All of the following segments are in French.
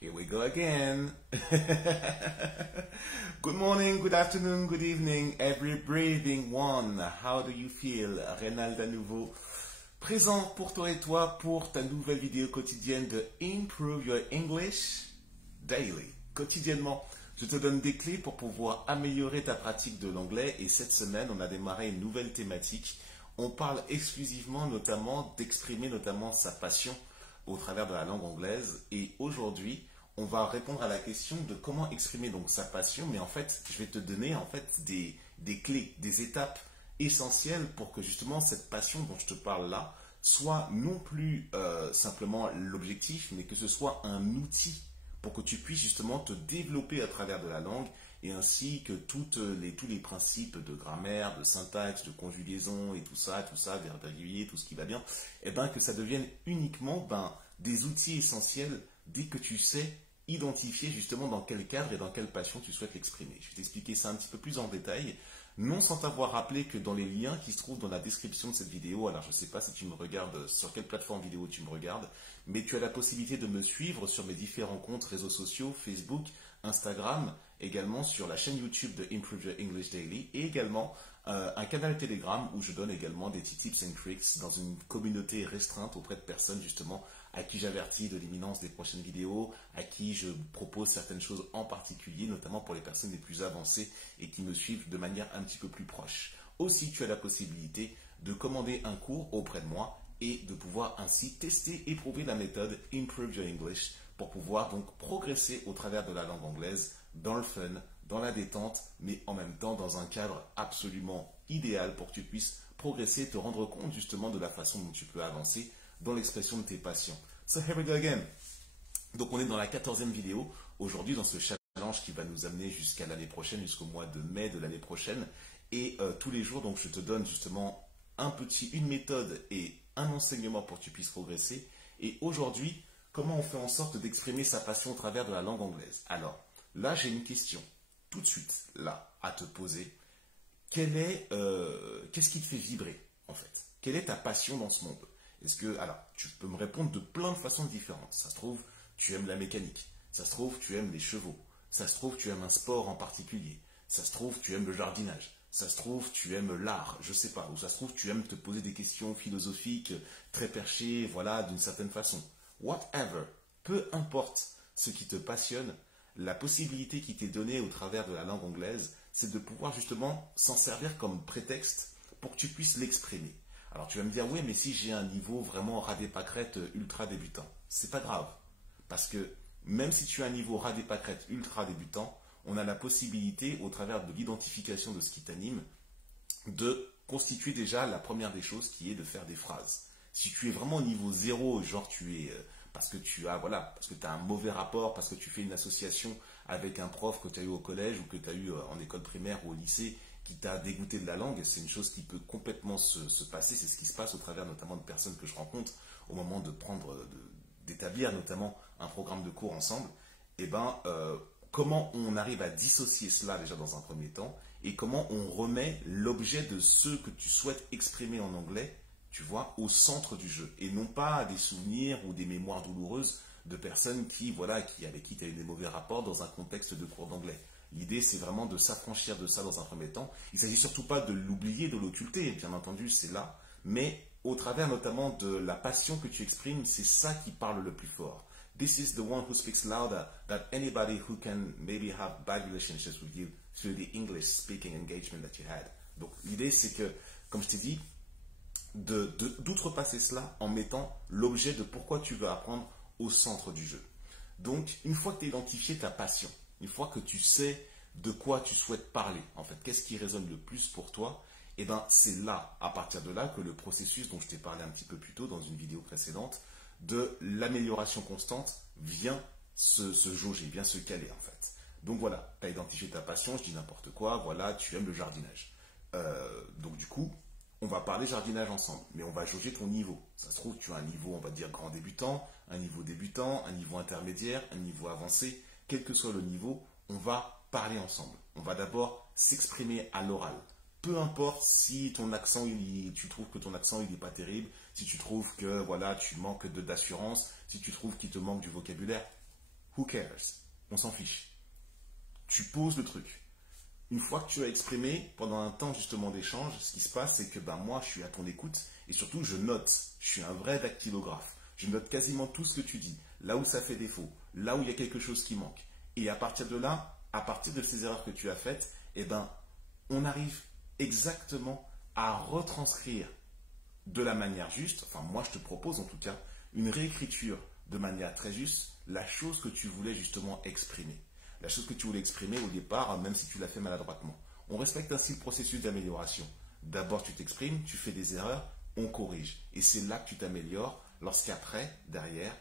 Here we go again. Good morning, good afternoon, good evening, every breathing one. How do you feel? Reynald à nouveau présent pour toi et toi pour ta nouvelle vidéo quotidienne de Improve Your English Daily. Quotidiennement, je te donne des clés pour pouvoir améliorer ta pratique de l'anglais et cette semaine, on a démarré une nouvelle thématique. On parle exclusivement notamment d'exprimer notamment sa passion au travers de la langue anglaise et aujourd'hui, on va répondre à la question de comment exprimer donc sa passion, mais en fait, je vais te donner en fait des clés, des étapes essentielles pour que justement cette passion dont je te parle là soit non plus simplement l'objectif, mais que ce soit un outil pour que tu puisses justement te développer à travers de la langue et ainsi que tous les principes de grammaire, de syntaxe, de conjugaison et tout ça, verbe irrégulier, tout ce qui va bien, et ben que ça devienne uniquement des outils essentiels dès que tu sais identifier justement dans quel cadre et dans quelle passion tu souhaites l'exprimer. Je vais t'expliquer ça un petit peu plus en détail, non sans t'avoir rappelé que dans les liens qui se trouvent dans la description de cette vidéo, alors je ne sais pas si tu me regardes, sur quelle plateforme vidéo tu me regardes, mais tu as la possibilité de me suivre sur mes différents comptes réseaux sociaux, Facebook, Instagram, également sur la chaîne YouTube de Improve Your English Daily et également un canal Telegram où je donne également des petits tips and tricks dans une communauté restreinte auprès de personnes justement à qui j'avertis de l'imminence des prochaines vidéos, à qui je propose certaines choses en particulier, notamment pour les personnes les plus avancées et qui me suivent de manière un petit peu plus proche. Aussi, tu as la possibilité de commander un cours auprès de moi et de pouvoir ainsi tester et prouver la méthode Improve Your English pour pouvoir donc progresser au travers de la langue anglaise dans le fun, dans la détente, mais en même temps dans un cadre absolument idéal pour que tu puisses progresser et te rendre compte justement de la façon dont tu peux avancer dans l'expression de tes passions. So here we go again. Donc on est dans la 14e vidéo aujourd'hui dans ce challenge qui va nous amener jusqu'à l'année prochaine, jusqu'au mois de mai de l'année prochaine. Et tous les jours, donc je te donne justement une méthode et un enseignement pour que tu puisses progresser. Et aujourd'hui, comment on fait en sorte d'exprimer sa passion au travers de la langue anglaise? Alors, là j'ai une question tout de suite là à te poser. Qu'est-ce qui te fait vibrer en fait? Quelle est ta passion dans ce monde? Alors, tu peux me répondre de plein de façons différentes. Ça se trouve, tu aimes la mécanique. Ça se trouve, tu aimes les chevaux. Ça se trouve, tu aimes un sport en particulier. Ça se trouve, tu aimes le jardinage. Ça se trouve, tu aimes l'art, je sais pas. Ou ça se trouve, tu aimes te poser des questions philosophiques très perchées, voilà, d'une certaine façon. Whatever, peu importe ce qui te passionne, la possibilité qui t'est donnée au travers de la langue anglaise, c'est de pouvoir justement s'en servir comme prétexte pour que tu puisses l'exprimer. Alors tu vas me dire, oui, mais si j'ai un niveau vraiment ras des pâquerettes ultra débutant, c'est pas grave. Parce que même si tu as un niveau ras des pâquerettes ultra débutant, on a la possibilité, au travers de l'identification de ce qui t'anime, de constituer déjà la première des choses qui est de faire des phrases. Si tu es vraiment au niveau zéro, genre parce que tu as un mauvais rapport, parce que tu fais une association avec un prof que tu as eu au collège ou que tu as eu en école primaire ou au lycée, qui t'a dégoûté de la langue, c'est une chose qui peut complètement se passer, c'est ce qui se passe au travers notamment de personnes que je rencontre au moment d'établir notamment un programme de cours ensemble. Comment on arrive à dissocier cela déjà dans un premier temps et comment on remet l'objet de ce que tu souhaites exprimer en anglais, tu vois, au centre du jeu et non pas des souvenirs ou des mémoires douloureuses de personnes avec qui tu as eu des mauvais rapports dans un contexte de cours d'anglais. L'idée, c'est vraiment de s'affranchir de ça dans un premier temps. Il ne s'agit surtout pas de l'oublier, de l'occulter, bien entendu, c'est là. Mais au travers notamment de la passion que tu exprimes, c'est ça qui parle le plus fort. This is the one who speaks louder than anybody who can maybe have bad relationships with you through the English speaking engagement that you had. Donc l'idée, c'est que, comme je t'ai dit, d'outrepasser cela en mettant l'objet de pourquoi tu veux apprendre au centre du jeu. Donc, une fois que tu as identifié ta passion, une fois que tu sais de quoi tu souhaites parler, en fait, qu'est-ce qui résonne le plus pour toi, c'est là, à partir de là, que le processus dont je t'ai parlé un petit peu plus tôt dans une vidéo précédente, de l'amélioration constante vient se jauger, vient se caler, en fait. Donc voilà, tu as identifié ta passion, je dis n'importe quoi, voilà, tu aimes le jardinage. Donc du coup, on va parler jardinage ensemble, mais on va jauger ton niveau. Ça se trouve, tu as un niveau, on va dire, grand débutant, un niveau intermédiaire, un niveau avancé. Quel que soit le niveau, on va parler ensemble. On va d'abord s'exprimer à l'oral. Peu importe si ton accent, tu trouves que ton accent il n'est pas terrible, si tu trouves que tu manques d'assurance, si tu trouves qu'il te manque du vocabulaire, Who cares? On s'en fiche. Tu poses le truc. Une fois que tu as exprimé, pendant un temps justement d'échange, ce qui se passe, c'est que moi, je suis à ton écoute et surtout, je note. Je suis un vrai dactylographe. Je note quasiment tout ce que tu dis, là où ça fait défaut, là où il y a quelque chose qui manque. Et à partir de là, à partir de ces erreurs que tu as faites, on arrive exactement à retranscrire de la manière juste, enfin moi je te propose en tout cas, une réécriture de manière très juste, la chose que tu voulais justement exprimer. La chose que tu voulais exprimer au départ, même si tu l'as fait maladroitement. On respecte ainsi le processus d'amélioration. D'abord tu t'exprimes, tu fais des erreurs, on corrige. Et c'est là que tu t'améliores, lorsqu'après, derrière,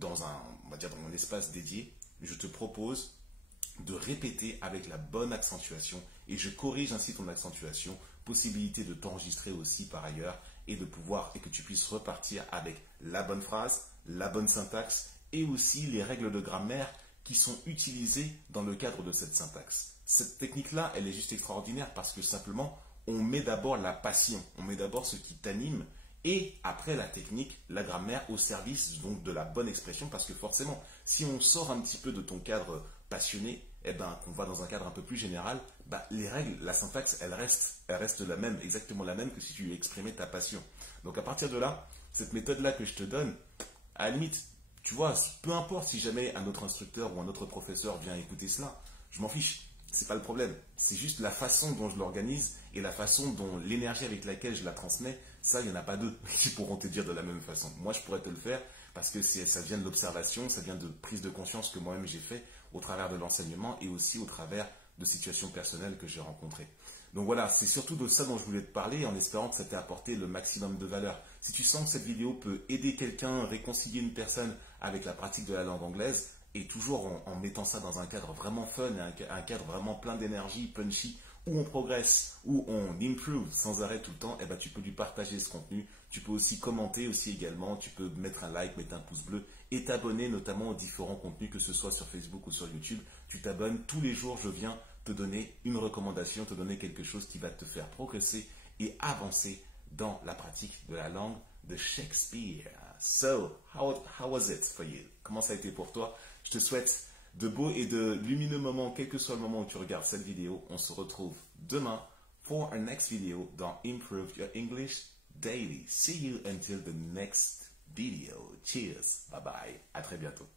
on va dire dans mon espace dédié, je te propose de répéter avec la bonne accentuation et je corrige ainsi ton accentuation, possibilité de t'enregistrer aussi par ailleurs et que tu puisses repartir avec la bonne phrase, la bonne syntaxe et aussi les règles de grammaire qui sont utilisées dans le cadre de cette syntaxe. Cette technique-là, elle est juste extraordinaire parce que simplement, on met d'abord la passion, on met d'abord ce qui t'anime et après la technique, la grammaire au service donc de la bonne expression parce que forcément, si on sort un petit peu de ton cadre passionné, qu'on va dans un cadre un peu plus général, les règles, la syntaxe, elle reste la même, exactement la même que si tu exprimais ta passion. Donc à partir de là, cette méthode-là que je te donne, à la limite, tu vois, peu importe si jamais un autre instructeur ou un autre professeur vient écouter cela, je m'en fiche, c'est pas le problème. C'est juste la façon dont je l'organise et la façon dont l'énergie avec laquelle je la transmets, ça, il n'y en a pas deux qui pourront te dire de la même façon. Moi, je pourrais te le faire parce que ça vient de l'observation, ça vient de prise de conscience que moi-même j'ai fait au travers de l'enseignement et aussi au travers de situations personnelles que j'ai rencontrées. Donc voilà, c'est surtout de ça dont je voulais te parler en espérant que ça t'ait apporté le maximum de valeur. Si tu sens que cette vidéo peut aider quelqu'un, réconcilier une personne avec la pratique de la langue anglaise, et toujours en mettant ça dans un cadre vraiment fun, un cadre vraiment plein d'énergie, punchy, où on progresse, où on improve sans arrêt tout le temps, tu peux lui partager ce contenu. Tu peux aussi commenter aussi également, tu peux mettre un like, mettre un pouce bleu et t'abonner notamment aux différents contenus, que ce soit sur Facebook ou sur YouTube. Tu t'abonnes, tous les jours je viens te donner une recommandation, te donner quelque chose qui va te faire progresser et avancer dans la pratique de la langue de Shakespeare. So, how was it for you? Comment ça a été pour toi? Je te souhaite de beaux et de lumineux moments, quel que soit le moment où tu regardes cette vidéo. On se retrouve demain for our next video dans Improve Your English Daily. See you until the next video. Cheers. Bye bye. À très bientôt.